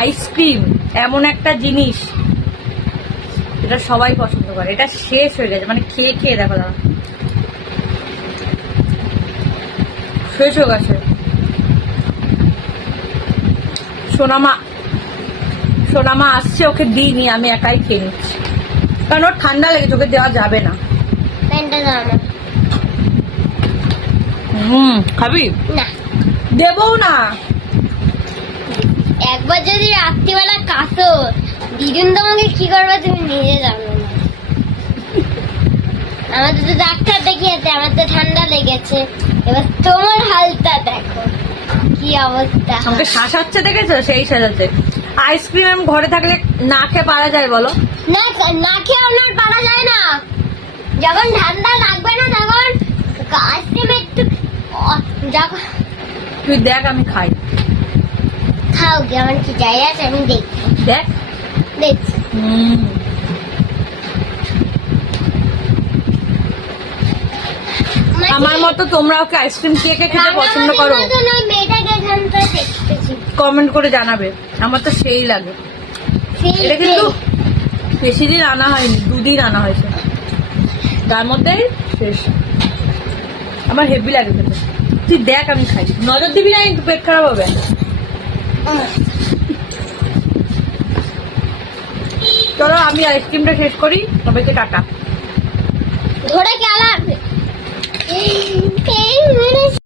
Ice cream এমন একটা জিনিস এটা সবাই পছন্দ করে। এটা শেষ হয়ে গেছে, মানে খেয়ে খেয়ে দেখো দাদা শেষ হয়ে গেছে। সোনামা আসছে, ওকে দিইনি, আমি একাই খেয়ে নিচ্ছি কারণ ওর ঠান্ডা লেগেছে, ওকে দেওয়া যাবে না। খাবি না, দেবও না। একবার যদি রাত্রিবেলা কাশো দিদুন তোমাকে কি করবে তুমি নিজে জানো না। আমাদের তো ডাক্তার দেখিয়েছে, আমার তো ঠান্ডা লেগেছে, এবার তোমার হালটা দেখো কি অবস্থা। আমাকে শাসাচ্ছে দেখেছো, সেই সাজাচ্ছে। আইসক্রিম ঘরে থাকলে না খেয়ে পারা যায় বলো? না, না খেয়ে আপনার পারা যায় না। যখন ঠান্ডা লাগবে না তখন আইসক্রিম একটু যখন তুই দেখ আমি খাই। খাও কি, আমার কি যাই আছে, আমি দেখছি দেখ দেখছি। আমার মতো তোমরা ওকে আইসক্রিম কে কে খেতে পছন্দ করো কমেন্ট করে জানাবে। আমার তো সেই লাগে। এটা কিন্তু বেশি দিন আনা হয়নি, 2 দিন আনা হয়েছে, তার মধ্যে শেষ। আমার হেভি লাগে খেতে। তুই দেখ আমি খাই, নজর দিবি না কিন্তু পেট খারাপ হবে। চলো আমি আইসক্রিমটা শেষ করি, সবাইকে টাটা। ধরে গেলাম।